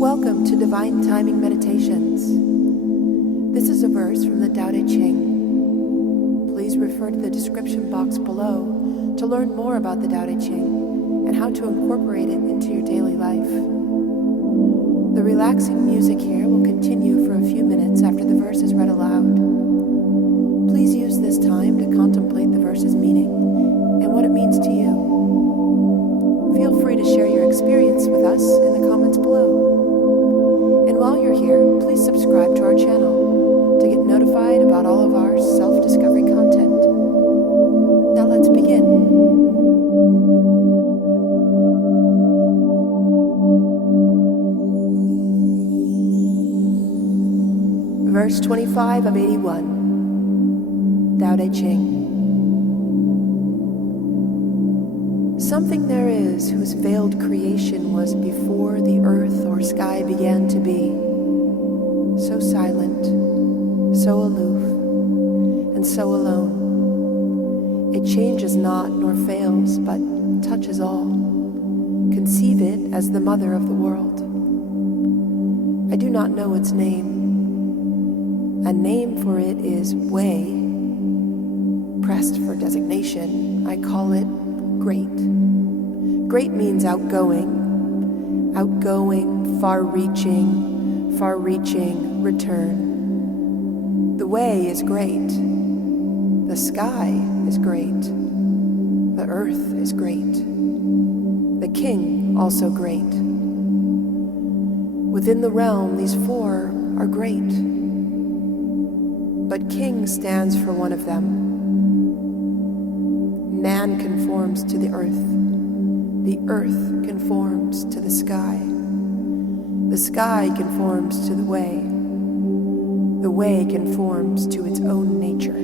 Welcome to Divine Timing Meditations. This is a verse from the Tao Te Ching. Please refer to the description box below to learn more about the Tao Te Ching and how to incorporate it into your daily life. The relaxing music here will continue for a few minutes after the verse is read aloud. Please use this time to contemplate the verse's meaning and what it means to you. Feel free to share your experience with us in the comments below. And while you're here, please subscribe to our channel to get notified about all of our self-discovery content. Now let's begin. Verse 25 of 81, Tao Te Ching. Something there is whose veiled creation was before the earth or sky began to be, so silent, so aloof, and so alone. It changes not nor fails, but touches all. Conceive it as the mother of the world. I do not know its name. A name for it is way. Pressed for designation, I call it great. Great means outgoing, far-reaching, return. The way is great. The sky is great. The earth is great. The king also great. Within the realm, these four are great. But king stands for one of them. Man conforms to the earth. The earth conforms to the sky. The sky conforms to the way. The way conforms to its own nature.